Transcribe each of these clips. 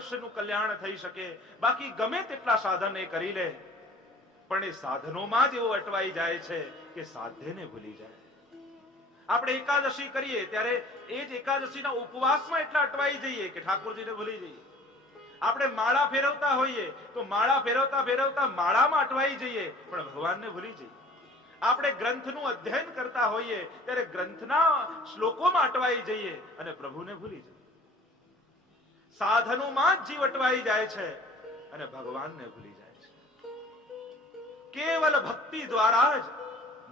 મનુષ્યનું કલ્યાણ થઈ શકે. બાકી ગમે તેટલા સાધન એ કરી લે, પણ એ સાધનોમાં જ એવો અટવાઈ જાય છે કે સાધ્યને ભૂલી જાય. આપણે એકાદશી કરીએ ત્યારે એ જ એકાદશીના ઉપવાસમાં એટલા અટવાઈ જઈએ કે ઠાકોરજીને ભૂલી જઈએ. આપણે માળા ફેરવતા હોઈએ તો માળા ફેરવતા ફેરવતા માળામાં અટવાઈ જઈએ પણ ભગવાનને ભૂલી જઈએ. આપણે ગ્રંથનું અધ્યયન કરતા હોઈએ ત્યારે ગ્રંથના શ્લોકોમાં અટવાઈ જઈએ અને પ્રભુને ભૂલી જઈએ. સાધનોમાં જ જીવ અટવાઈ જાય છે અને ભગવાનને ભૂલી જાય છે. કેવલ ભક્તિ દ્વારા જ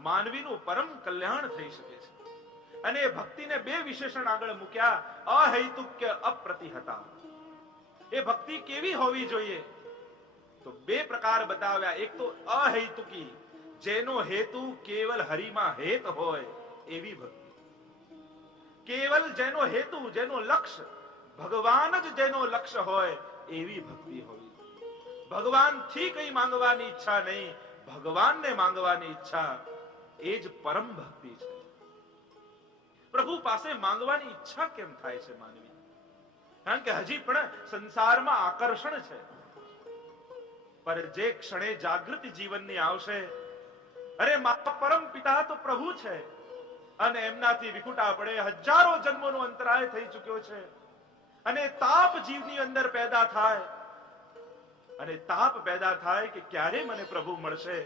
માનવીનું પરમ કલ્યાણ થઈ શકે છે. અને એ ભક્તિને બે વિશેષણ આગળ મૂક્યા, અહૈતુક્ય અપ્રતિહતા. એ ભક્તિ કેવી હોવી જોઈએ તો બે પ્રકાર બતાવ્યા. એક તો અહૈતુકી, જેનો હેતુ કેવલ હરિમાં હેત હોય એવી ભક્તિ. કેવલ જેનો હેતુ, જેનો લક્ષ્ય ભગવાન જ જેનો લક્ષ્ય હોય એવી ભક્તિ હોવી. ભગવાનથી કઈ માંગવાની ઈચ્છા નહીં, ભગવાનને માંગવાની ઈચ્છા, એ જ પરમ ભક્તિ છે. પ્રભુ પાસે માંગવાની ઈચ્છા કેમ થાય છે માનવી? કારણ કે હજી પણ સંસારમાં આકર્ષણ છે. પર જે ક્ષણે જાગૃતિ જીવનની આવશે, અરે મારા પરમ પિતા તો પ્રભુ છે અને એમનાથી વિખુટા પડે હજારો જન્મોનો અંતરાય થઈ ચુક્યો છે અને તાપ જીવની અંદર પેદા થાય, અને તાપ પેદા થાય કે ક્યારે મને પ્રભુ મળશે.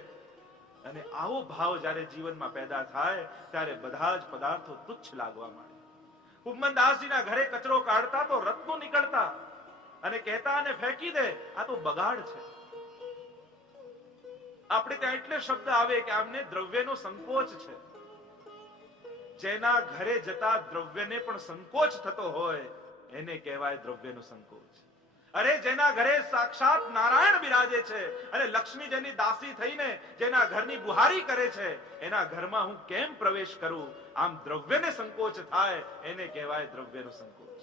અને આવો ભાવ જ્યારે જીવનમાં પેદા થાય ત્યારે બધા જ પદાર્થો તુચ્છ લાગવા માંડે. કુમનદાસજીના ઘરે કચરો કાઢતા તો રત્નો નીકળતા અને કહેતા અને ફેંકી દે, આ તો બગાડ છે. આપણે ત્યાં એટલે શબ્દ આવે કે આમને દ્રવ્યનો સંકોચ છે. જેના ઘરે જતા દ્રવ્યને પણ સંકોચ થતો હોય એને કહેવાય દ્રવ્યનો સંકોચ. અરે જેના ઘરે સાક્ષાત નારાયણ બિરાજે છે અને લક્ષ્મી જેની દાસી થઈને જેના ઘરની બુહારી કરે છે, એના ઘરમાં હું કેમ પ્રવેશ કરું? આમ દ્રવ્યને સંકોચ થાય એને કહેવાય દ્રવ્યનો સંકોચ.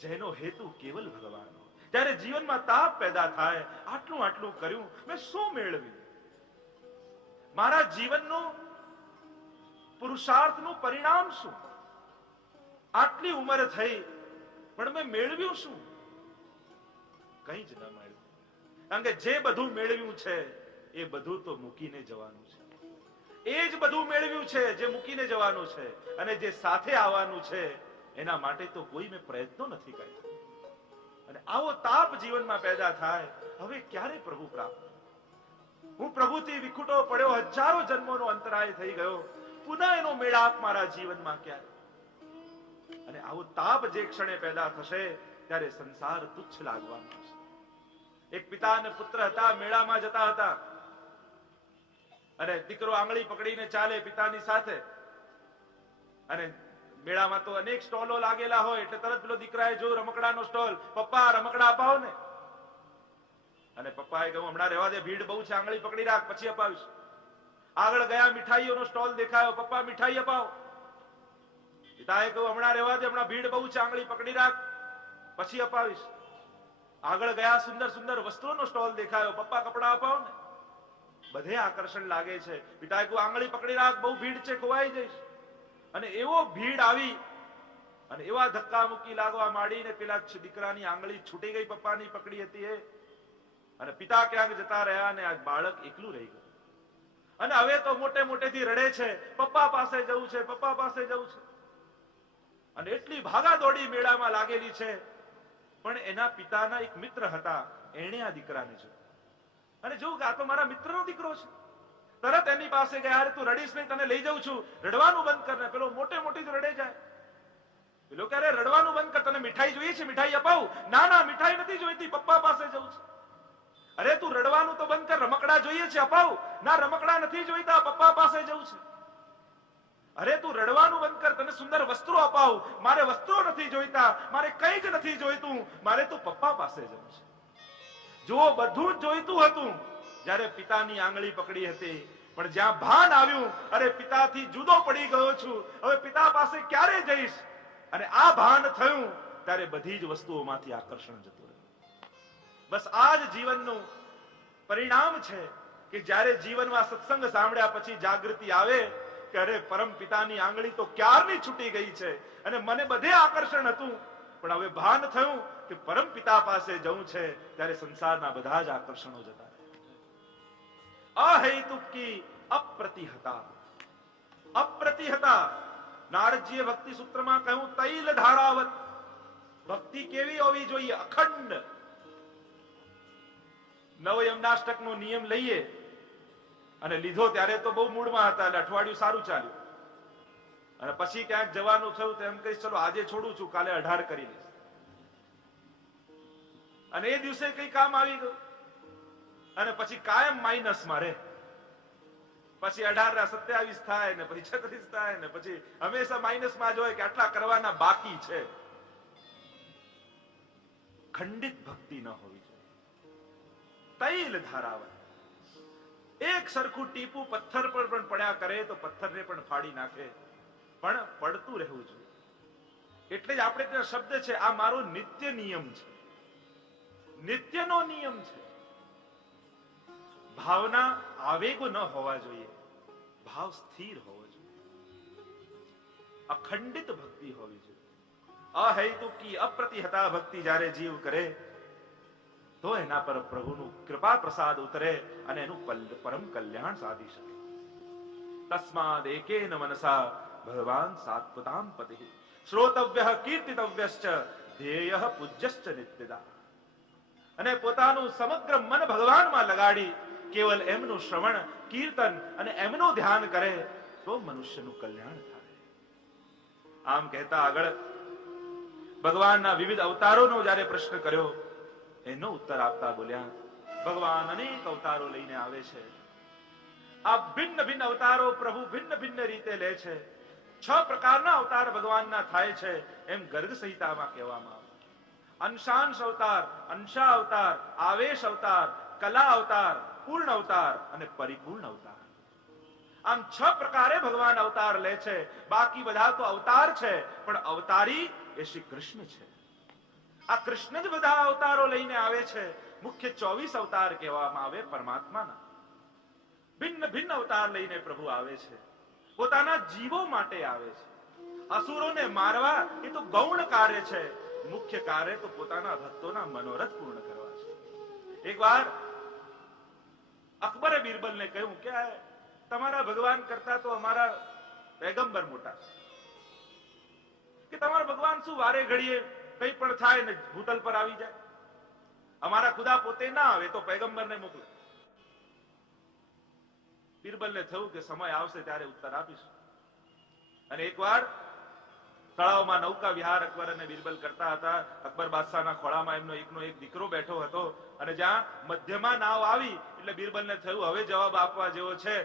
જેનો હેતુ કેવલ ભગવાન. જ્યારે જીવનમાં તાપ પેદા થાય, આટલું આટલું કર્યું, મેં શું મેળવ્યું? મારા જીવનનું પુરુષાર્થનું પરિણામ શું? આટલી ઉંમર થઈ પણ મેં મેળવ્યું શું? કઈ જ ન મળ્યું. કારણ કે જે બધું મેળવ્યું છે એ બધું તો મૂકીને જવાનું છે. એ જ બધું મેળવ્યું છે જે મૂકીને જવાનું છે, અને જે સાથે આવવાનું છે એના માટે તો કોઈ મેં પ્રયત્નો નથી કર્યા. અને આવો તાપ જીવનમાં પેદા થાય, હવે ક્યારે પ્રભુ પ્રાપ્ત? હું પ્રભુથી વિખુટો પડ્યો, હજારો જન્મોનો અંતરાય થઈ ગયો, પુનઃ એનો મેળાપ મારા જીવનમાં ક્યારે? અને આવો તાપ જે ક્ષણે પેદા થશે ત્યારે સંસાર તુચ્છ લાગવાનો છે. એક પિતા અને પુત્ર હતા, મેળામાં જતા હતા અને દીકરો આંગળી પકડીને ચાલે પિતાની સાથે, અને મેળામાં તો અનેક સ્ટોલો લાગેલા હોય એટલે તરત પેલો દીકરાએ જોયું રમકડાનો સ્ટોલ, પપ્પા રમકડા અપાવો ને. અને પપ્પાએ કહ્યું હમણાં રહેવા દે, ભીડ બહુ છે, આંગળી પકડી રાખ, પછી અપાવીશ. આગળ ગયા, મીઠાઈઓનો સ્ટોલ દેખાયો, પપ્પા મીઠાઈ અપાવો. પિતાએ કહ્યું હમણાં રહેવા દે, હમણાં ભીડ બહુ છે, આંગળી પકડી રાખ, પછી અપાવીશ. આગળ ગયા, સુંદર સુંદર વસ્ત્રોનો સ્ટોલ દેખાયો, પપ્પા કપડા અપાવો ને. બધે આકર્ષણ લાગે છે. પિતાએ કહ્યું આંગળી પકડી રાખ, બહુ ભીડ છે, ખોવાઈ જઈશ. અને એવો ભીડ આવી અને એવા ધક્કા મુક્કી લાગવા માંડીને પેલા દીકરાની આંગળી છૂટી ગઈ, પપ્પાની પકડી હતી એ. અને પિતા ક્યાંક જતા રહ્યા અને આ બાળક એકલું રહી ગયું. અને હવે તો મોટે મોટેથી રડે છે, પપ્પા પાસે જવું છે, પપ્પા પાસે જવું છે. અને એટલી ભાગા દોડી મેળામાં લાગેલી છે. પણ એના પિતાના એક મિત્ર હતા, એણે આ દીકરાને જોયું અને જોયું કે આ તો મારા મિત્રનો દીકરો છે. તરત એની પાસે ગયા, અરે તું રડીશ નહીં, તને લઈ જાઉં છું, રડવાનું બંધ કર ને. પેલો મોટે મોટી રડે જાય. પેલો કે અરે રડવાનું બંધ કર, તને મીઠાઈ જોઈએ છે, મીઠાઈ અપાવું? ના ના મીઠાઈ નથી જોઈતી, પપ્પા પાસે જવું છે. અરે તું રડવાનું તો બંધ કર, રમકડા જોઈએ છે, અપાવું? ના રમકડા નથી જોઈતા, પપ્પા પાસે જવું છે. અરે તું રડવાનું બંધ કર, તને સુંદર વસ્ત્રો અપાવું? મારે વસ્ત્રો નથી જોઈતા, મારે કઈ જ નથી જોઈતું, મારે તું પપ્પા પાસે જવું છે. જો બધું જ જોઈતું હતું જ્યારે પિતાની આંગળી પકડી હતી, પણ જ્યાં ભાન આવ્યું, અરે પિતાથી જુદો પડી ગયો છું, હવે પિતા પાસે ક્યારે જઈશ, અને આ ભાન થયું ત્યારે બધી જ વસ્તુઓમાંથી આકર્ષણ જતું રહ્યું. બસ આ જ જીવનનું પરિણામ છે કે જ્યારે જીવનમાં સત્સંગ સાંભળ્યા પછી જાગૃતિ આવે કે અરે પરમ પિતાની આંગળી તો ક્યારની છૂટી ગઈ છે અને મને બધે આકર્ષણ હતું, પણ હવે ભાન થયું કે પરમ પિતા પાસે જવું છે ત્યારે સંસારના બધા જ આકર્ષણો જતા રહે. અહેતુકી અપ્રતિહતા. અપ્રતિહતા નારદજીએ ભક્તિ સૂત્રમાં કહ્યું તૈલ ધારાવત. ભક્તિ કેવી હોવી જોઈએ? અખંડ. નવ યમનાષ્ટકનો નિયમ લઈએ અને લીધો ત્યારે તો બહુ મૂડમાં હતા, એટલે અઠવાડિયું સારું ચાલ્યું, અને પછી ક્યાંક જવાનું થયું તો એમ કહીશ ચલો આજે છોડું છું, કાલે 18 કરી લઈશ, અને એ દિવસે કઈ કામ આવી ગયું અને પછી કાયમ માઇનસમાં રહે. પછી 18 ના 27 થાય ને પછી 36 થાય ને પછી હંમેશા માઇનસમાં જ હોય કે આટલા કરવાના બાકી છે. ખંડિત ભક્તિ ન હોવી જોઈએ. તૈલ ધારાવત. એક સરખું ટીપું પથ્થર પર પણ પડ્યા કરે તો પથ્થરને પણ ફાડી નાખે, પણ પડતું રહેવું જોઈએ. એટલે જ આપણે ત્યાં શબ્દ છે આ મારો નિત્ય નિયમ છે, નિત્યનો નિયમ છે. ભાવના આવેગો ન હોવા જોઈએ, ભાવ સ્થિર હોવો જોઈએ, અખંડિત ભક્તિ હોવી જોઈએ. અહેતુકી અપ્રતિહતા ભક્તિ જ્યારે જીવ કરે તો એના પર પ્રભુનું કૃપા પ્રસાદ ઉતરે અને એનું પરમ કલ્યાણ સાધી શકે. તસ્માદ એકેન મનસા ભગવાન સાત્વતામ પતિ શ્રોતવ્ય કીર્તિતવ્યશ્ચ ધ્યેય પૂજ્યશ્ચ નિત્યદા. અને પોતાનું સમગ્ર મન ભગવાનમાં લગાડી કેવલ એમનું શ્રવણ કીર્તન અને એમનું ધ્યાન કરે તો મનુષ્યનું કલ્યાણ થાય. આમ કહેતા આગળ ભગવાનના વિવિધ અવતારોનો જ્યારે પ્રશ્ન કર્યો એનો ઉત્તર આપતા બોલ્યા ભગવાન અનેક અવતારો લઈને આવે છે. આ ભિન્ન ભિન્ન અવતારો પ્રભુ ભિન્ન ભિન્ન રીતે લે છે. 6 પ્રકારના અવતાર ભગવાનના થાય છે એમ ગર્ગ સંહિતામાં કહેવામાં આવે. અંશાંશ અવતાર, અંશા અવતાર, આવેશ અવતાર, કલા અવતાર, પૂર્ણ અવતાર અને પરિપૂર્ણ અવતાર. આમ 6 પ્રકારે ભગવાન અવતાર લે છે. બાકી બધા તો અવતાર છે, પણ અવતારી એ શ્રી કૃષ્ણ છે. આ કૃષ્ણ જ બધા અવતારો લઈને આવે છે. મુખ્ય 24 અવતાર કહેવામાં આવે પરમાત્માના. ભિન્ન ભિન્ન અવતાર લઈને પ્રભુ આવે છે, પોતાના જીવો માટે આવે છે. અસુરોને મારવા એ તો ગૌણ કાર્ય છે, મુખ્ય કાર્ય તો પોતાના ભક્તોના મનોરથ પૂર્ણ કરવા છે. એકવાર અકબરે બિરબલને કહ્યું કે તમારા ભગવાન કરતા તો અમારા પૈગંબર મોટા છે, કે તમારા ભગવાન શું વારે ઘડીએ કઈ પણ થાય ને ભૂતલ પર આવી જાય, અમારા ખુદા પોતે ના આવે તો પૈગંબરને મોકલે. બિરબલને થયું કે સમય આવશે ત્યારે ઉત્તર આપીશું. અને એકવાર તળાવમાં નૌકા વિહાર અકબર અને બિરબલ કરતા હતા. અકબર બાદશાહના ખોળામાં એમનો એકનો એક દીકરો બેઠો હતો, અને જ્યાં મધ્યમાં નાવ આવી એટલે બિરબલને થયું હવે જવાબ આપવા જેવો છે.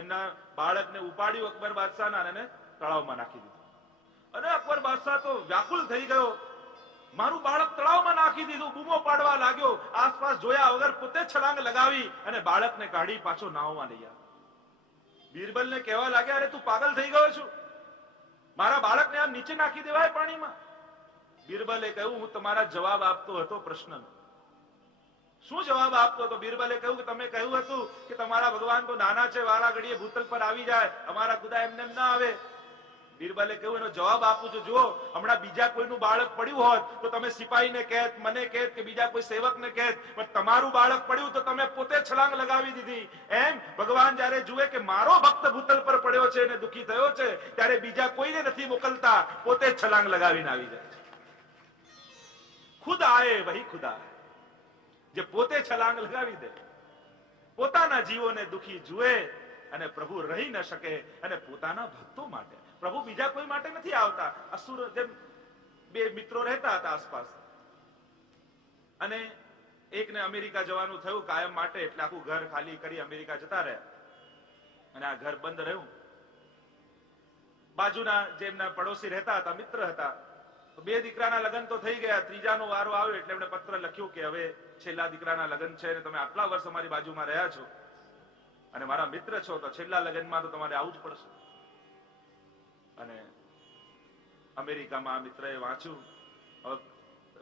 એમના બાળકને ઉપાડ્યું અકબર બાદશાહના અને તળાવમાં નાખી દીધું. અને અકબર બાદશાહ તો વ્યાકુલ થઈ ગયો, મારું બાળક તળાવમાં નાખી દીધું, બૂમો પાડવા લાગ્યો. આસપાસ જોયા વગર પોતે છલાંગ લગાવી અને બાળકને કાઢી પાછો નાવમાં લઈ આવ્યો. બિરબલને કહેવા લાગ્યા અરે તું પાગલ થઈ ગયો છું, મારા બાળકને આમ નીચે નાખી દેવાય પાણીમાં. બિરબલે કહ્યું હું તમારા જવાબ આપતો હતો પ્રશ્નનો. શું જવાબ આપતો હતો? બિરબલે કહ્યું કે તમે કહ્યું હતું કે તમારા ભગવાન તો નાના છે, વારા ઘડીએ ભૂતલ પર આવી જાય, અમારા ખુદા એમને એમ ના આવે. બિરબલે કહ્યું એનો જવાબ આપું છું. જુઓ, હમણાં બીજા કોઈનું બાળક પડ્યું હોત તો તમે સિપાહીને કહેત, મને કહેત કે બીજા કોઈ સેવકને કહેત, પણ તમારું બાળક પડ્યું તો તમે પોતે છલાંગ લગાવી દીધી. એમ ભગવાન જયારે જુએ કે મારો ભક્ત ભૂતલ પર પડ્યો છે અને દુઃખી થયો છે, ત્યારે બીજા કોઈને નથી મોકલતા, પોતે જ છલાંગ લગાવીને આવી જાય છે. ખુદ આએ વહી ખુદા, જે પોતે છલાંગ લગાવી દે, પોતાના જીવોને દુઃખી જુએ અને પ્રભુ રહી ન શકે. અને પોતાના ભક્તો માટે, પ્રભુ બીજા કોઈ માટે નથી આવતા. અસુર જેમ 2 મિત્રો રહેતા હતા આસપાસ, અને એકને અમેરિકા જવાનું થયું કાયમ માટે, એટલે આખું ઘર ખાલી કરી અમેરિકા જતા રહ્યા, અને આ ઘર બંધ રહ્યું. બાજુના જે એમના પડોશી રહેતા હતા, મિત્ર હતા, તો 2 દીકરાના લગ્ન તો થઈ ગયા, ત્રીજાનો વારો આવ્યો એટલે એમણે પત્ર લખ્યું કે હવે છેલ્લા દીકરાના લગ્ન છે અને તમે આટલા વર્ષ અમારી બાજુમાં રહ્યા છો અને મારા મિત્ર છો, તો છેલ્લા લગ્નમાં તો તમારે આવવું જ પડશે. અને અમેરિકામાં મિત્રએ વાંચ્યું, હવે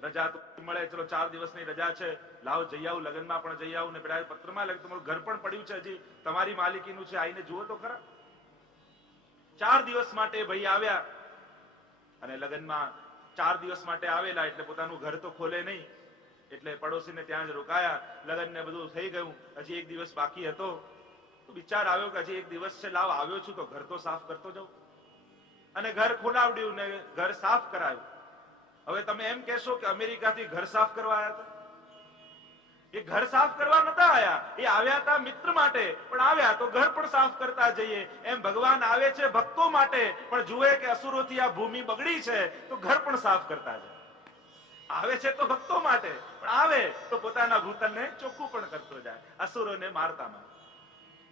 રજા તો મળે, ચલો 4 દિવસની રજા છે, લાવ જઈ આવું, લગ્નમાં પણ જઈ આવું. ને પેલા પત્રમાં લખ્યું તમારું ઘર પણ પડ્યું છે, હજી તમારી માલિકીનું છે, આવીને જુઓ તો ખરા. 4 દિવસ માટે ભાઈ આવ્યા અને લગ્નમાં 4 દિવસ માટે આવેલા, એટલે પોતાનું ઘર તો ખોલે નહીં, એટલે પડોશીને ત્યાં જ રોકાયા. લગ્ન ને બધું થઈ ગયું, હજી 1 દિવસ બાકી હતો. તો વિચાર આવ્યો કે હજી 1 દિવસ છે, લાવ આવ્યો છું તો ઘર તો સાફ કરતો જાઉં. અને ઘર ખોલાવડ્યું ને ઘર સાફ કરાયું. હવે તમે એમ કહેશો કે અમેરિકાથી ઘર સાફ કરવા આવ્યા હતા? એ ઘર સાફ કરવા નતા આવ્યા, એ આવ્યા હતા મિત્ર માટે, પણ આવ્યા તો ઘર પણ સાફ કરતા જઈએ. એમ ભગવાન આવે છે ભક્તો માટે, પણ જુએ કે અસુરોથી આ ભૂમિ બગડી છે તો ઘર પણ સાફ કરતા જાય. આવે છે તો ભક્તો માટે, પણ આવે તો પોતાના ભૂતલને ચોખ્ખું પણ કરતો જાય, અસુરોને મારતા મારતા.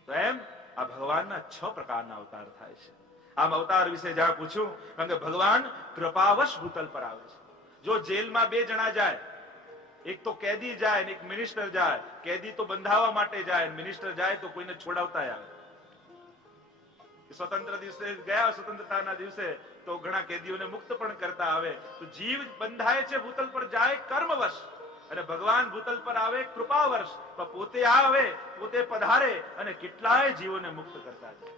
તો એમ આ ભગવાનના 6 પ્રકારના અવતાર થાય છે. આમ અવતાર વિશે જ્યાં પૂછ્યું, કારણ કે ભગવાન કૃપાવશ ભૂતલ પર આવે છે. જો જેલમાં 2 જણા જાય, એક તો કેદી જાય ને એક મિનિસ્ટર જાય. કેદી તો બંધાવવા માટે જાય, મિનિસ્ટર જાય તો કોઈને છોડાવતા આવે. સ્વતંત્ર દિવસે ગયા, સ્વતંત્રતાના દિવસે તો ઘણા કેદીઓને મુક્ત પણ કરતા આવે. તો જીવ બંધાય છે ભૂતલ પર જાય કર્મવશ, અને ભગવાન ભૂતલ પર આવે કૃપાવશ. પોતે આવે, પોતે પધારે અને કેટલાય જીવોને મુક્ત કરતા જાય.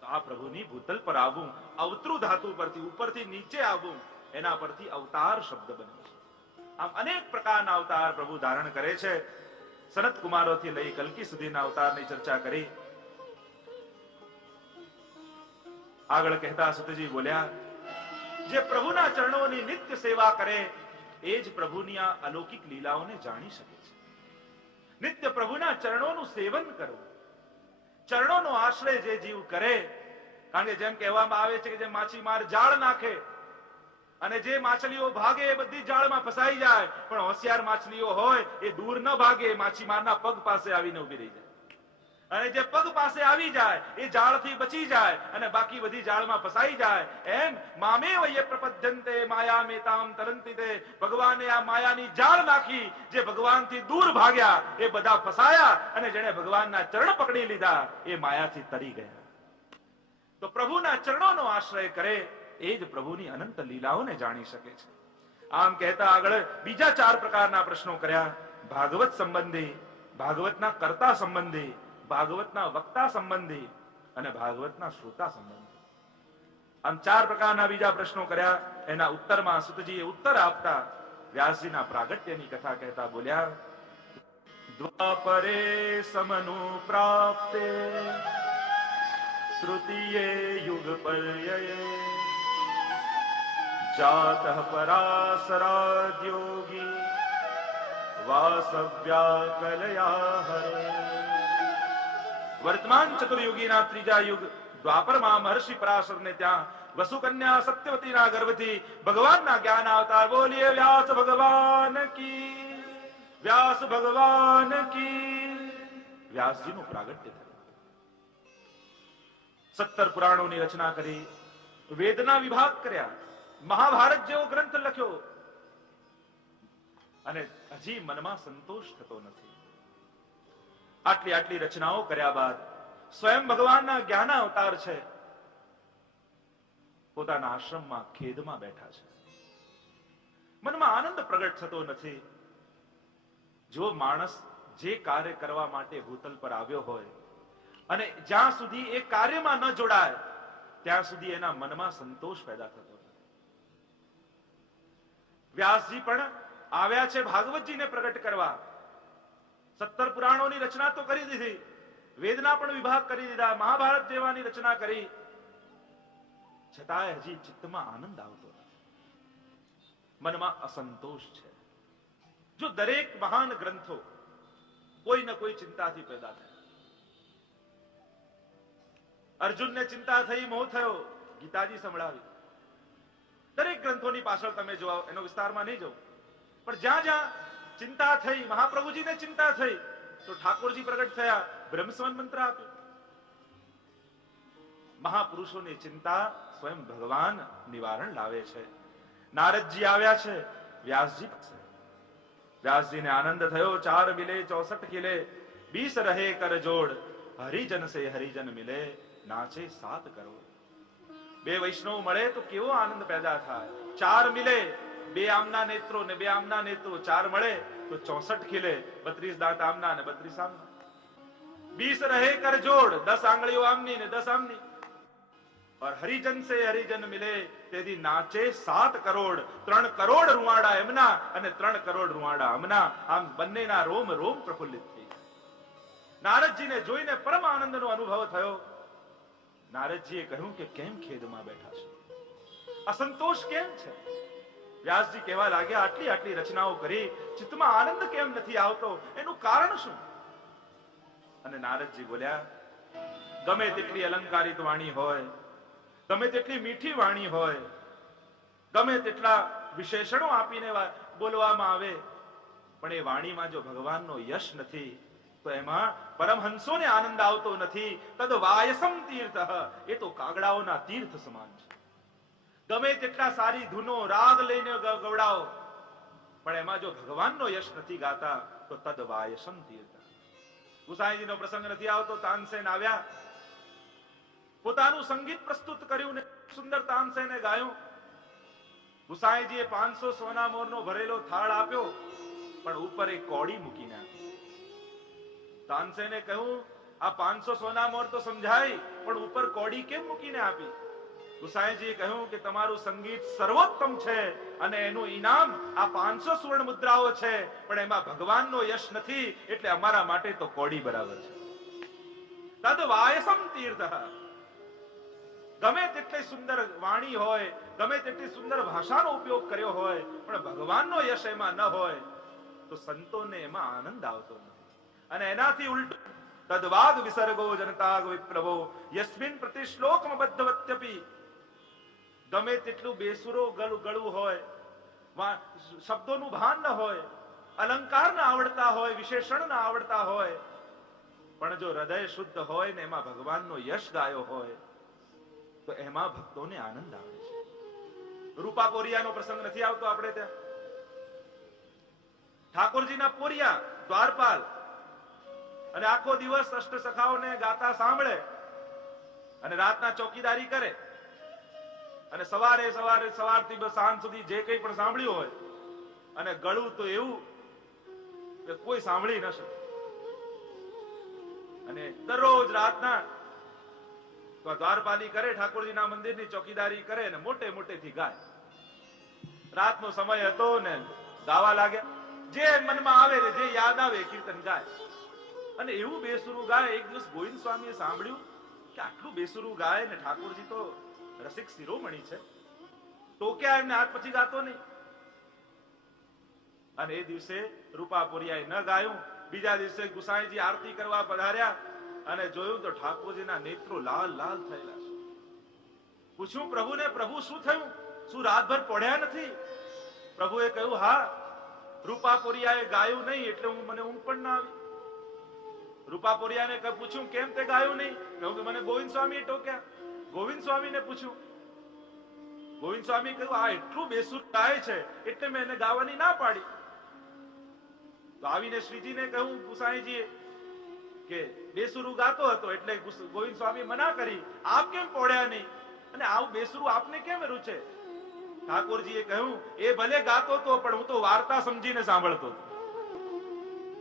તો આ પ્રભુની ભૂતલ પર આવવું, અવતૃ ધાતુ પરથી ઉપરથી નીચે આવવું, એના પરથી અવતાર શબ્દ બને છે. આમ અનેક પ્રકારના અવતાર પ્રભુ ધારણ કરે છે. સનત કુમારોથી લઈ કલ્કી સુધીના અવતારની ચર્ચા કરી. આગળ કહેતા સુતજી બોલ્યા, જે પ્રભુના ચરણોની નિત્ય સેવા કરે એ જ પ્રભુની આ અલૌકિક લીલાઓને જાણી શકે છે. નિત્ય પ્રભુના ચરણોનું સેવન કરવું, ચરણોનો આશ્રય જે જીવ કરે. કારણ કે જેમ કહેવામાં આવે છે કે જે માછીમાર જાળ નાખે અને જે માછલીઓ ભાગે એ બધી જાળમાં ફસાઈ જાય, પણ હોશિયાર માછલીઓ હોય એ દૂર ન ભાગે, માછીમારના પગ પાસે આવીને ઉભી રહી જાય. અને જે પગ પાસે આવી જાય એ જાળથી બચી જાય અને બાકી બધી જાળમાં ફસાઈ જાય. એમ મામે વયે પ્રપદ્યંતે માયામેતામ તરંતિ તે, ભગવાને આ માયાની જાળ નાખી, જે ભગવાનથી દૂર ભાગ્યા એ બધા ફસાયા, અને જેણે ભગવાનના ચરણ પકડી લીધા એ માયાથી તરી ગયા. તો પ્રભુના ચરણોનો આશ્રય કરે એ જ પ્રભુની અનંત લીલાઓને જાણી શકે છે. આમ કહેતા આગળ બીજા 4 પ્રકારના પ્રશ્નો કર્યા. ભાગવત સંબંધી, ભાગવતના કર્તા સંબંધી, ભાગવતના વક્તા સંબંધી અને ભાગવતના શ્રોતા સંબંધી. આમ 4 પ્રકારના બીજા પ્રશ્નો કર્યા. એના ઉત્તરમાં સુતજીએ ઉત્તર આપતા વ્યાસજીના પ્રાગટ્યની કથા કહેતા બોલ્યા, દ્વાપરે સમનુ પ્રાપ્તે તૃતીયે યુગ પર્યયે જાતઃ પરાસરાદ્યોગી વાસવ્યા કલયા હરે. વર્તમાન ચતુર્યુગીના 3જા યુગ દ્વાપરમાં મહર્ષિ પરાશરને ત્યાં વસુકન્યા સત્યવતીના ગર્ભથી ભગવાનના જ્ઞાન અવતાર. બોલીએ વ્યાસ ભગવાન કી, વ્યાસ ભગવાન કી. વ્યાસજીનું પ્રાગટ્ય થયું. 17 પુરાણોની રચના કરી, વેદના વિભાગ કર્યા, મહાભારત જેવો ગ્રંથ લખ્યો, અને હજી મનમાં સંતોષ થતો નથી. આટલી રચનાઓ કર્યા બાદ સ્વયં ભગવાનના જ્ઞાન અવતાર છે, પોતાના આશ્રમમાં ખેદમાં બેઠા છે. મનમાં આનંદ પ્રગટ થતો નથી. જો માણસ જે કાર્ય કરવા માટે ભૂતલ પર આવ્યો હોય અને જ્યાં સુધી એ કાર્યમાં ન જોડાય ત્યાં સુધી એના મનમાં સંતોષ પેદા થતો નથી. વ્યાસજી પણ આવ્યા છે ભાગવતજીને પ્રગટ કરવા. 17 પુરાણોની રચના તો કરી દીધી, વેદના પણ વિભાગ કરી દીધા, મહાભારત જેવાની રચના કરી, છતાંય હજી ચિત્તમાં આનંદ આવતો નથી, મનમાં અસંતોષ છે. જો દરેક મહાન ગ્રંથો કોઈ ને કોઈ ચિંતાથી પેદા થાય. અર્જુનને ચિંતા થઈ, મોહ થયો, ગીતાજી સંભળાવી. દરેક ગ્રંથોની પાછળ તમે જોવો, એનો વિસ્તારમાં નહીં જાઉં, પણ જ્યાં જ્યાં ચિંતા થઈ, મહાપ્રભુજીને ચિંતા થઈ તો ઠાકોરજી પ્રગટ થયા, બ્રહ્મસ્વન મંત્ર આપ્યો. મહાપુરુષોની ચિંતા સ્વયં ભગવાન નિવારણ લાવે છે. નારદજી આવ્યા છે વ્યાસજી પાસે. વ્યાસજીને આનંદ થયો. 4 મિલે 64 ખિલે, 20 રહે કર જોડ, હરિજન સે હરિજન મિલે, નાચે 7 કરોડ. 2 વૈષ્ણવ મળે તો કેવો આનંદ પેદા થાય. 4 મિલે, 2 આમના નેત્રો ને 2 આમના નેત્રો, 4 મળે તો 64 ખિલે, 32 દાંત આમના ને 32 આમના. 20 રહે કર જોડ, 10 આંગળીઓ આમની ને 10 આમની. और हरिजन से हरिजन मिले तेदी नाचे 7 करोड़ 3 करोड़ રૂવાડા એમના અને 3 કરોડ રૂવાડા અમના. આમ બંનેના રોમ રોમ પ્રફુલ્લિત થઈ. નારદજીને જોઈને પરમ આનંદનો અનુભવ થયો. નારદજીએ કહ્યું કે કેમ ખેદમાં બેઠા છો, અસંતોષ કેમ છે? વ્યાસજી કહેવા લાગ્યા આટલી આટલી રચનાઓ કરી, ચિત્તમાં આનંદ કેમ નથી આવતો, એનું કારણ શું? અને નારદજી બોલ્યા, ગમે તેટલી અલંકારિત વાણી હોય, ગમે તેટલી મીઠી વાણી હોય, ગમે તેટલા વિશેષણો આપીને બોલવામાં આવે, પણ એ વાણીમાં જો ભગવાનનો યશ નથી તો એમાં પરમહંસોને આનંદ આવતો નથી. તદ વાયસમ તીર્થ, એ તો કાગડાઓના તીર્થ સમાન છે. ગમે તેટલા સારી ધૂનો રાગ લઈને ગવડાવો, પણ એમાં જો ભગવાનનો યશ નથી ગાતા તો તદ વાયસમ તીર્થ. ગુસાઈજીનો પ્રસંગ નથી આવતો, તાનસેન આવ્યા, પોતાનું સંગીત પ્રસ્તુત કર્યું ને સુંદર તાનસેને ગાયું. ગુસાઈજીએ 500 સોના મોરનો ભરેલો થાળ આપ્યો, પણ ઉપર એક કોડી મૂકીને આપી. તાનસેને કહ્યું, આ 500 સોના મોર તો સમજાય, પણ ઉપર કોડી કેમ મૂકીને આપી? ગુસાઈજીએ કહ્યું કે તમારું સંગીત સર્વોત્તમ છે અને એનું ઇનામ આ 500 સુવર્ણ મુદ્રાઓ છે, પણ એમાં ભગવાનનો યશ નથી, એટલે અમારા માટે તો કોડી બરાબર છે. તદ વાયસમ તીર્થ. ગમે તેટલી સુંદર વાણી હોય, ગમે તેટલી સુંદર ભાષાનો ઉપયોગ કર્યો હોય, પણ ભગવાનનો યશ એમાં ન હોય તો સંતોને એમાં આનંદ આવતો નથી. અને એનાથી ઉલટું તદવાદ વિસર્ગો જનતાગ વિપ્રભો યસ્મિન પ્રતિશ્લોકમ બદ્ધવત્યપી. ગમે તેટલું બેસુરો ગળું હોય, શબ્દોનું ભાન ન હોય, અલંકાર ના આવડતા હોય, વિશેષણ ના આવડતા હોય, પણ જો હૃદય શુદ્ધ હોય ને એમાં ભગવાનનો યશ ગાયો હોય તો એમાં ભક્તોને આનંદ આવે છે. રૂપા પોરિયાનો પ્રસંગ નથી આવતો આપણે ત્યાં? ઠાકોરજીના પોરિયા દ્વારપાલ, અને આખો દિવસ અષ્ટ સખાઓને ગાતા સાંભળે અને રાતના ચોકીદારી કરે, અને સવારથી સાંજ સુધી જે કંઈ પણ સાંભળ્યું હોય, અને ગળું તો એવું કે કોઈ સાંભળી ન શકે. અને દરરોજ રાતના દ્વારપાલી કરે, ઠાકોરજીના મંદિરની ચોકીદારી કરે અને મોટેથી ગાય. રાતનો સમય હતો ને ગાવા લાગ્યા, જે મનમાં આવે ને જે યાદ આવે કીર્તન ગાય. અને એવું બેસુરું ગાય. એક દિવસ ગોવિંદ સ્વામીએ સાંભળ્યું કે આટલું બેસુરું ગાય ને ઠાકોરજી તો રસિક શિરોમણી છે, ટોક્યા એમને આજ પછી ગાતો નહીં. અને એ દિવસે રૂપાપુરિયાએ ન ગાયું. બીજા દિવસે ગુસાઈજી આરતી કરવા પધાર્યા અને જોયું તો ઠાકોરજીના નેત્રો લાલ લાલ થયેલા છે. પૂછ્યું પ્રભુને, પ્રભુ શું થયું? શું રાતભર પડ્યા નથી? પ્રભુએ કહ્યું, હા, રૂપાપુરિયાએ ગાયું નહીં એટલે મને ઊંઘ પણ ના આવી. રૂપાપુરિયાને પૂછ્યું કેમ તે ગાયું નહીં? કહ્યું કે મને ગોવિંદ સ્વામીએ ટોક્યા. ગોવિંદ સ્વામીને પૂછ્યું, ગોવિંદ સ્વામી કહ્યું આ એટલું બેસુર ગાય છે એટલે મેં એને ગાવાની ના પાડી. તો આવીને શ્રીજીને કહ્યું ગુસાઈજીએ કે બેસુરું ગાતો હતો એટલે ગોવિંદ સ્વામી મના કરી, આપ કેમ પોડ્યા નહીં? અને આવું બેસુરું આપને કેમ રૂચે? ઠાકોરજીએ કહ્યું એ ભલે ગાતો હતો પણ હું તો વાર્તા સમજીને સાંભળતો હતો,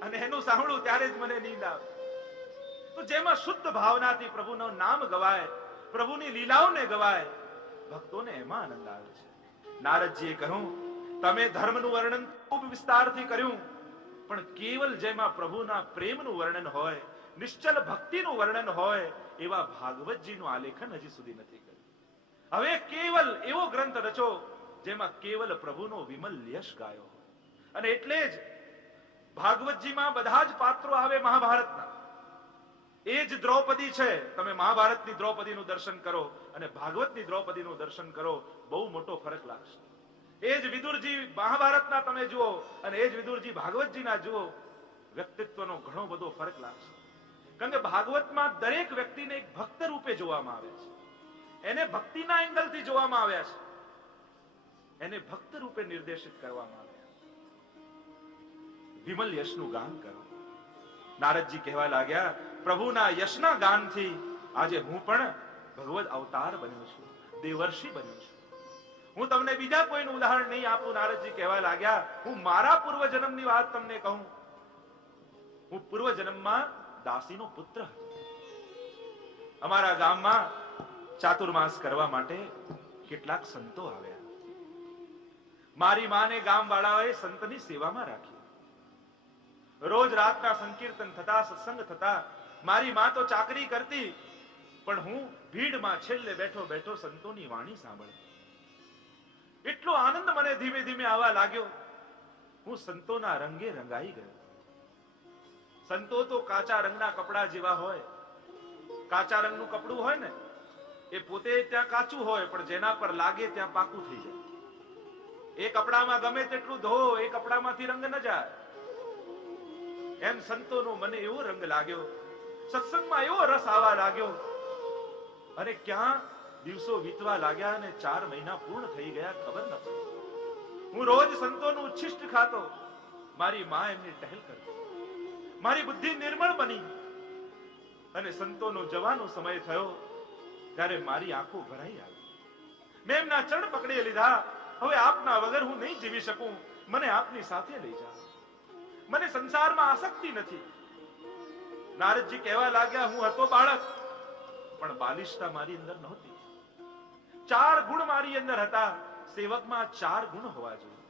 અને એનું સાંભળું ત્યારે જ મને નીંદ આવે. તો જેમાં શુદ્ધ ભાવનાથી પ્રભુનું નામ ગવાય, પ્રભુની લીલાઓને ગવાય, ભક્તોને એમાં આનંદ આવે છે. નારદજીએ કહ્યું તમે ધર્મનું વર્ણન ખૂબ વિસ્તારથી કર્યું, પણ કેવલ જેમાં પ્રભુના પ્રેમનું વર્ણન હોય, નિશ્ચલ ભક્તિનું વર્ણન હોય, એવા ભાગવતજીનું આલેખન હજી સુધી નથી કર્યું. હવે કેવલ એવો ગ્રંથ રચો જેમાં કેવલ પ્રભુનો વિમલ યશ ગાયો હોય. અને એટલે જ ભાગવતજીમાં બધા જ પાત્રો આવે મહાભારતના. એ જ દ્રૌપદી છે. તમે મહાભારતની દ્રૌપદીનું દર્શન કરો અને ભાગવતની દ્રૌપદીનું દર્શન કરો, બહુ મોટો ફરક લાગશે. એ જ વિદુરજી મહાભારતના તમે જુઓ અને એ જ વિદુરજી ભાગવતજીના જુઓ, વ્યક્તિત્વનો ઘણો બધો ફરક લાગશે. કારણ કે ભાગવતમાં દરેક વ્યક્તિને એક ભક્ત રૂપે જોવામાં આવે છે, એને ભક્તિના એંગલથી જોવામાં આવ્યા છે, એને ભક્ત રૂપે નિર્દેશિત કરવામાં આવ્યા. વિમલ યશનું ગાન કરો. નારદજી કહેવા લાગ્યા પ્રભુના યશના ગાનથી આજે હું પણ ભગવદ અવતાર બન્યો છું, દેવર્ષિ બન્યો છું. હું તમને બીજા કોઈનું ઉદાહરણ નહીં આપું. નારદજી કહેવા લાગ્યા હું મારા પૂર્વ જન્મની વાત તમને કહું. હું પૂર્વ જન્મમાં દાસીનો પુત્ર હતો. અમારા ગામમાં ચાતુર્માસ કરવા માટે કેટલાક સંતો આવ્યા. મારી માને ગામ વાળાઓએ સંતની સેવામાં રાખી. રોજ રાતના સંકીર્તન થતા, સત્સંગ થતા. મારી માં તો ચાકરી કરતી, પણ હું ભીડમાં છેલ્લે બેઠો બેઠો સંતોની વાણી સાંભળે. એટલો આનંદ મને ધીમે ધીમે આવવા લાગ્યો. હું સંતોના રંગે રંગાઈ ગયો. સંતો તો કાચા રંગના કપડા જેવા હોય. કાચા રંગનું કપડું હોય ને, એ પોતે ત્યાં કાચું હોય, પણ જેના પર લાગે ત્યાં પાકું થઈ જાય. એ કપડામાં ગમે તેટલું ધો, એ કપડામાંથી રંગ ન જાય. એમ સંતોનો મને એવો રંગ લાગ્યો, સત્સંગમાં એવો રસ આવવા લાગ્યો. અને ક્યાં દિવસો વીતવા લાગ્યા અને 4 મહિના પૂર્ણ થઈ ગયા, ખબર ન પડી. હું રોજ સંતોનું ઉચ્છિષ્ટ ખાતો. મારી માં એમની ટહેલ કરતી. મારી બુદ્ધિ નિર્મળ બની. અને સંતોનો જવાનો સમય થયો ત્યારે મારી આંખો ભરાઈ આવી. મેં એમના ચરણ પકડી લીધા. હવે આપના વગર હું નહીં જીવી શકું. મને આપની સાથે લઈ જાઓ. મને સંસારમાં આસક્તિ નથી. નારદજી કહેવા લાગ્યા, હું હતો બાળક, પણ બાલિશતા મારી અંદર નહોતી. 4 ગુણ મારી અંદર હતા. સેવકમાં 4 ગુણ હોવા જોઈએ.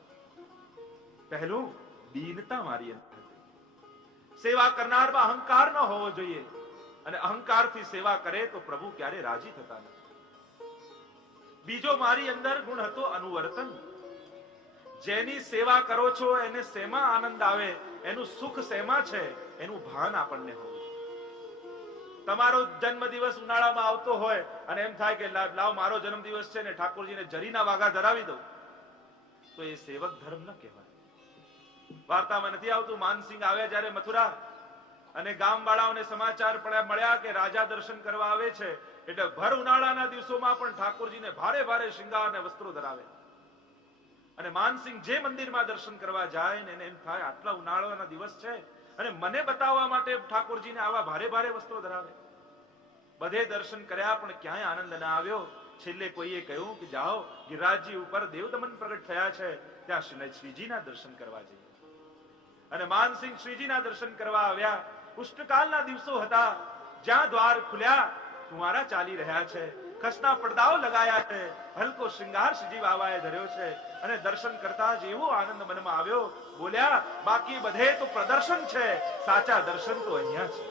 પહેલું, દીનતા મારી અંદર હતી. સેવા કરનારમાં અહંકાર ન હોવો જોઈએ. અને અહંકારથી સેવા કરે તો પ્રભુ ક્યારે રાજી થતા નથી. બીજો મારી અંદર ગુણ હતો અનુવર્તન. જેની સેવા કરો છો એને શેમાં આનંદ આવે, એનું સુખ શેમાં છે, એનું ભાન આપણને હોવું જોઈએ. તમારો જન્મદિવસ ઉનાળામાં આવતો હોય અને એમ થાય કે લાવ મારો જન્મદિવસ છે ને ઠાકોરજીને જરીના વાઘા ધરાવી દઉં, તો એ સેવક ધર્મ ન કહેવાય. વાર્તામાં નથી આવતું, માનસિંહ આવ્યા જ્યારે મથુરા, અને ગામ વાળાઓને સમાચાર મળ્યા કે રાજા દર્શન કરવા આવે છે, એટલે ભર ઉનાળાના દિવસોમાં પણ ઠાકોરજીને ભારે ભારે શૃંગાર અને વસ્ત્રો ધરાવે. અને માનસિંહ જે મંદિરમાં દર્શન કરવા જાય ને એને એમ થાય આટલા ઉનાળાના દિવસ છે અને મને બતાવવા માટે ઠાકોરજીને આવા ભારે ભારે વસ્ત્રો ધરાવે. બધે દર્શન કર્યા પણ ક્યાંય આનંદ ના આવ્યો. છેલ્લે કોઈએ કહ્યું કે જાઓ, ગિરિરાજજી ઉપર દેવદમન પ્રગટ થયા છે, ત્યાં શ્રીજીના દર્શન કરવા જઈએ. અને માનસિંહ શ્રીજીના દર્શન કરવા આવ્યા. પુષ્ટકાલના દિવસો હતા. જ્યાં દ્વાર ખુલ્યા, ફુવારા ચાલી રહ્યા છે, ખસના પડદાઓ લગાયા છે, હલકો શૃંગાર શ્રીજી બાબાએ ધર્યો છે. અને દર્શન કરતા જ એવો આનંદ મનમાં આવ્યો. બોલ્યા, બાકી બધે તો પ્રદર્શન છે, સાચા દર્શન તો અહીંયા છે.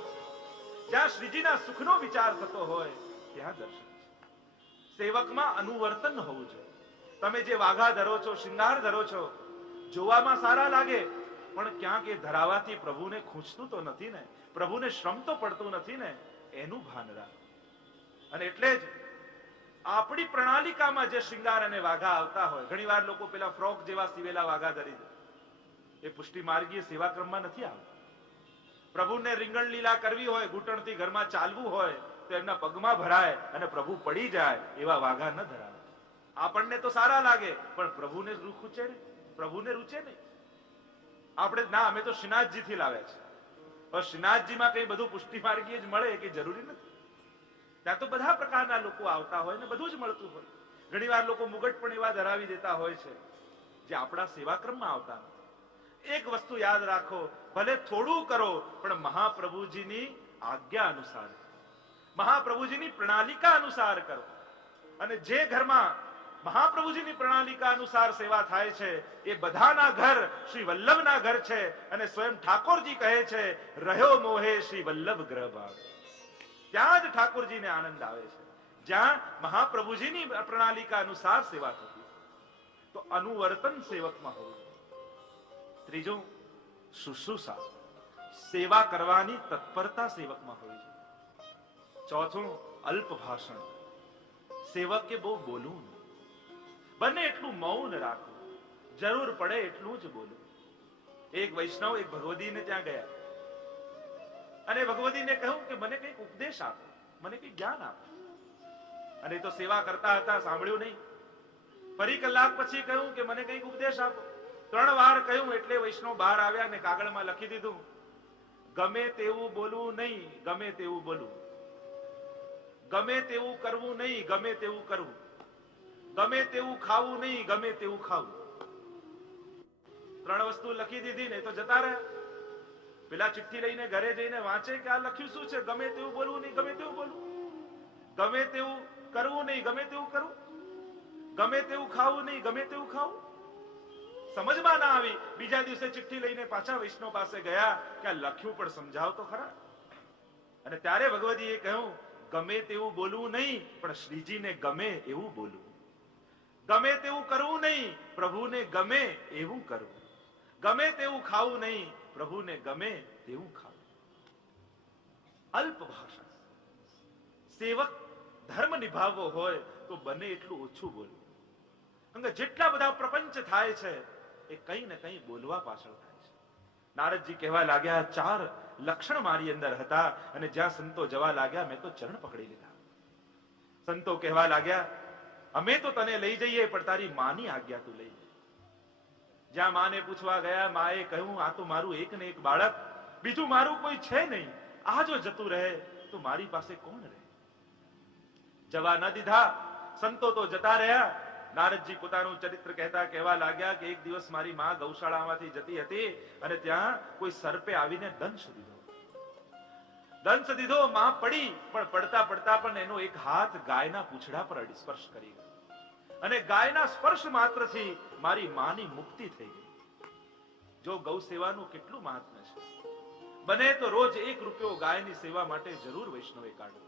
જ્યાં શ્રીજીના સુખનો વિચાર થતો હોય ત્યાં દર્શન છે. સેવકમાં અનુવર્તન હોવું જોઈએ. તમે જે વાઘા ધરો છો, શૃંગાર ધરો છો, જોવામાં સારા લાગે, પણ ક્યાંક એ ધરાવાથી પ્રભુને ખૂંચતું તો નથી ને, પ્રભુને શ્રમ તો પડતું નથી ને, એનું ભાન રાખ. અને એટલે જ આપણી પ્રણાલિકામાં જે શૃંગાર અને વાઘા આવતા હોય, ઘણી વાર લોકો પેલા ફ્રોક જેવા સીવેલા વાઘા ધરી દે, એ પુષ્ટિ માર્ગીય સેવા ક્રમમાં નથી આવતા. પ્રભુને રીંગણ લીલા કરવી હોય, ઘૂંટણથી ઘરમાં ચાલવું હોય, તો એમના પગમાં ભરાય અને પ્રભુ પડી જાય એવા વાઘા ન ધરાવે. આપણને તો સારા લાગે, પણ પ્રભુને રૂચે ને, પ્રભુને રૂચે નહીં. આપણે ના, અમે તો શ્રીનાથજી થી લાવ્યા છે, પણ શ્રીનાથજીમાં કઈ બધું પુષ્ટિ માર્ગીય જ મળે કે જરૂરી નથી. ત્યાં તો બધા પ્રકારના લોકો આવતા હોય ને બધું જ મળતું હોય. ઘણી વાર લોકો મુગટ પણ એવા ધરાવી દેતા હોય છે જે આપણા સેવાક્રમમાં આવતા નથી. એક વસ્તુ યાદ રાખો, ભલે થોડું કરો, પણ મહાપ્રભુજીની આજ્ઞા અનુસાર, મહાપ્રભુજીની પ્રણાલિકા અનુસાર કરો. અને જે ઘરમાં મહાપ્રભુજીની પ્રણાલિકા અનુસાર સેવા થાય છે એ બધાના ઘર શ્રી વલ્લભના ઘર છે. અને સ્વયં ઠાકોરજી કહે છે, રહ્યો મોહે શ્રી વલ્લભ ગ્રહ ભાવ. ત્યાં જ ઠાકોરજીને આનંદ આવે છે, જ્યાં મહાપ્રભુજીની પ્રણાલિકા અનુસાર સેવા થતી. તો અનુવર્તન સેવકમાં હોવું. ત્રીજું, શુશ્રુષા, સેવા કરવાની તત્પરતા સેવકમાં હોવી જોઈએ. ચોથું, અલ્પ ભાષણ, સેવકે બહુ બોલવું નહીં. બને એટલું મૌન રાખવું, જરૂર પડે એટલું જ બોલવું. એક વૈષ્ણવ એક ભગવદીને ત્યાં ગયા અને ભગવદીને કહ્યું કે મને કંઈક ઉપદેશ આપો, મને કંઈક જ્ઞાન આપો. અને તો સેવા કરતા હતા, સાંભળ્યું નહીં. ફરી કલાક પછી કહ્યું કે મને કંઈક ઉપદેશ આપો. 3 વાર કહ્યું એટલે વૈષ્ણવ બહાર આવ્યા અને કાગળમાં લખી દીધું, ગમે તેવું બોલવું નહીં, ગમે તેવું બોલવું. ગમે તેવું કરવું નહીં, ગમે તેવું કરવું. ગમે તેવું ખાવું નહીં, ગમે તેવું ખાવું. 3 વસ્તુ લખી દીધી ને તો જતા રહ્યા. પેલા ચિઠ્ઠી લઈને ઘરે જઈને વાંચે કે આ લખ્યું શું છે? ગમે તેવું બોલવું નહીં, ગમે તેવું બોલવું. ગમે તેવું કરવું નહીં ગમે તેવું કરવું, ગમે તેવું ખાવું નહીં ગમે તેવું ખાવું. સમજમાં ના આવી. બીજા દિવસે ચિઠ્ઠી લઈને પાછા વૈષ્ણવ પાસે ગયા કે આ લખ્યું પણ સમજાવ તો ખરા. અને ત્યારે ભગવતીએ કહ્યું ગમે તેવું બોલવું નહીં પણ શ્રીજીને ગમે એવું બોલવું, ગમે તેવું કરવું નહીં પ્રભુને ગમે એવું કરવું, ગમે તેવું ખાવું નહીં પ્રભુને ગમે તેવું ખાવું. અલ્પ ભાષા. સેવક ધર્મ નિભાવવો હોય તો બને એટલું ઓછું બોલવું. કારણ કે જેટલા બધા પ્રપંચ થાય છે એ કંઈ ને કંઈ બોલવા પાછળ થાય છે. નારદજી કહેવા લાગ્યા 4 લક્ષણ મારી અંદર હતા અને જ્યાં સંતો જવા લાગ્યા મેં તો ચરણ પકડી લીધા. સંતો કહેવા લાગ્યા અમે તો તને લઈ જઈએ પણ તારી માની આજ્ઞા તું લઈ લે. જ્યાં માને પૂછવા ગયા માએ કહ્યું આ તો મારું એક ને એક બાળક, બીજું મારું કોઈ છે નહીં. આ જો જતું રહે તો મારી પાસે કોણ રહે. જવા ન દીધા. સંતો તો જતા રહ્યા. નારદજી પોતાનું ચરિત્ર કહેવા લાગ્યા કે એક દિવસ મારી માં ગૌશાળામાંથી જતી હતી અને ત્યાં કોઈ સર્પે આવીને દંશ દીધો. માં પડી પણ પડતા પડતા પણ એનો એક હાથ ગાયના પૂંછડા પર સ્પર્શ કરી ગયો અને ગાયના સ્પર્શ માત્રથી મારી માની મુક્તિ થઈ ગઈ. જો ગૌ સેવાનું કેટલું મહાત્મ્ય છે. બને તો રોજ 1 રૂપિયો ગાયની સેવા માટે જરૂર વૈષ્ણવે કાઢો.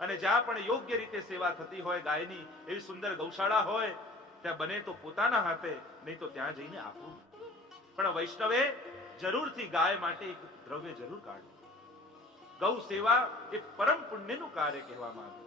અને જ્યાં પણ યોગ્ય રીતે સેવા થતી હોય ગાયની, એવી સુંદર ગૌશાળા હોય ત્યાં બને તો પોતાના હાથે, નહીં તો ત્યાં જઈને આપવું. પણ વૈષ્ણવે જરૂરથી ગાય માટે એક દ્રવ્ય જરૂર કાઢવું. ગૌ સેવા એ પરમ પુણ્યનું કાર્ય કહેવામાં આવે.